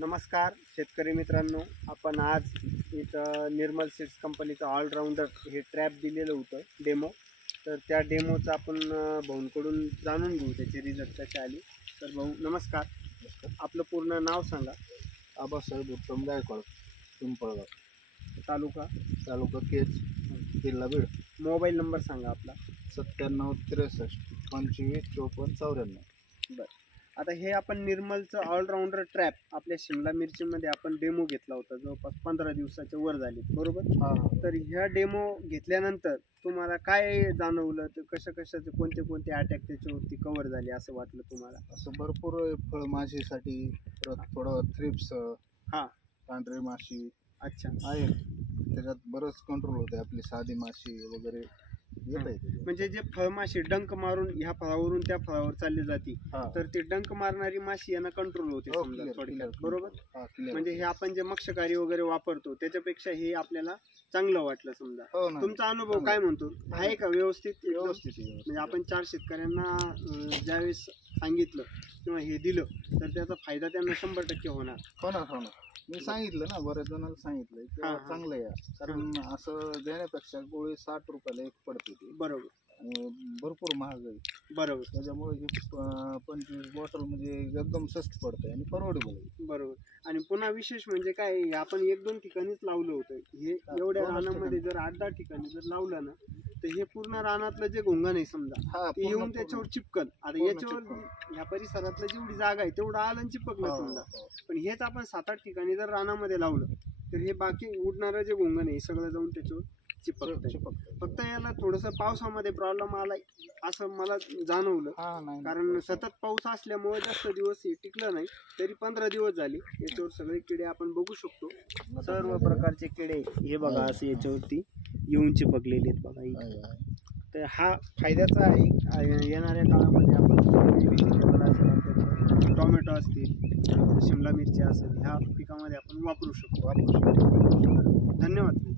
नमस्कार शेतकरी मित्रांनो, आपण आज इथं निर्मल सीड्स कंपनीचं ऑलराऊंडर हे ट्रॅप दिलेलं होतं डेमो. तर त्या डेमोचं आपण भाऊंकडून जाणून घेऊ त्याचे रिझल्ट कसे आले. तर भाऊ नमस्कार, आपलं पूर्ण नाव सांगा. आबासाहेब उत्तम गायकवाड, पिंपळगाव, तालुका केज, जिल्हा बीड. मोबाईल नंबर सांगा आपला. 97 63 25 54 94. बरं, आता हे आपण निर्मलचं ऑलराऊंडर ट्रॅप आपल्या शिमला मिरचीमध्ये आपण डेमो घेतला होता, जवळपास 15 दिवसाच्या वर झाले बरोबर. तर ह्या डेमो घेतल्यानंतर तुम्हाला काय जाणवलं, तर कशाचे कोणते अटॅक त्याच्यावरती कव्हर झाले असं वाटलं तुम्हाला? असं भरपूर फळमाशीसाठी, परत थोडं थ्रिप्स, पांढरी माशी अच्छा आहे, त्याच्यात बरंच कंट्रोल होते. आपली साधी माशी वगैरे येत आहे. म्हणजे जे फळमाशी डंक मारून ह्या फळावरून त्या फळावर चालली जाते, तर ते डंक मारणारी माशी यांना कंट्रोल होते समजा थोडक्यात बरोबर. म्हणजे हे आपण जे मक्षकारी वगैरे वापरतो त्याच्यापेक्षा हे आपल्याला चांगलं वाटलं समजा. तुमचा अनुभव काय म्हणतो, आहे का व्यवस्थित? म्हणजे आपण 4 शेतकऱ्यांना ज्यावेळेस सांगितलं किंवा हे दिलं तर त्याचा फायदा त्यांना 100% होणार. मी सांगितलं ना, बऱ्याच जणांना सांगितलं चांगलं आहे, कारण असं देण्यापेक्षा गोळी 60 रुपयाला एक पडते ती बरोबर, आणि भरपूर महाग आहे बरोबर. त्याच्यामुळे ही 25 बॉटल म्हणजे एकदम स्वस्त पडते आणि परवडेबल आहे बरोबर. आणि पुन्हा विशेष म्हणजे काय, आपण 1-2 ठिकाणीच लावलं होतं हे. एवढ्या रानामध्ये जर 8-10 ठिकाणी जर लावलं ना, तर हे पूर्ण रानातलं जे घोंगण आहे समजा ते येऊन त्याच्यावर चिपकल. आता याच्यावर ह्या परिसरातलं जेवढी जागा आहे तेवढं आलं चिपकलं समजा. पण हेच आपण 7-8 ठिकाणी जर रानामध्ये लावलं तर हे बाकी उडणारं जे घोंगण आहे सगळं जाऊन त्याच्यावर चिपकतं. फक्त याला थोडंसं पावसामध्ये प्रॉब्लेम आला असं मला जाणवलं, कारण सतत पाऊस असल्यामुळे जास्त दिवस हे टिकलं नाही. तरी 15 दिवस झाले. याच्यावर सगळे किडे आपण बघू शकतो, सर्व प्रकारचे किडे हे बघा असे याच्यावरती येऊन चिपकलेले आहेत बघा. तर हा फायद्याचा आहे. येणाऱ्या काळामध्ये आपण व्हेजिटेबल असेल, टोमॅटो असतील, शिमला मिरची असेल, ह्या पिकामध्ये आपण वापरू शकतो. धन्यवाद.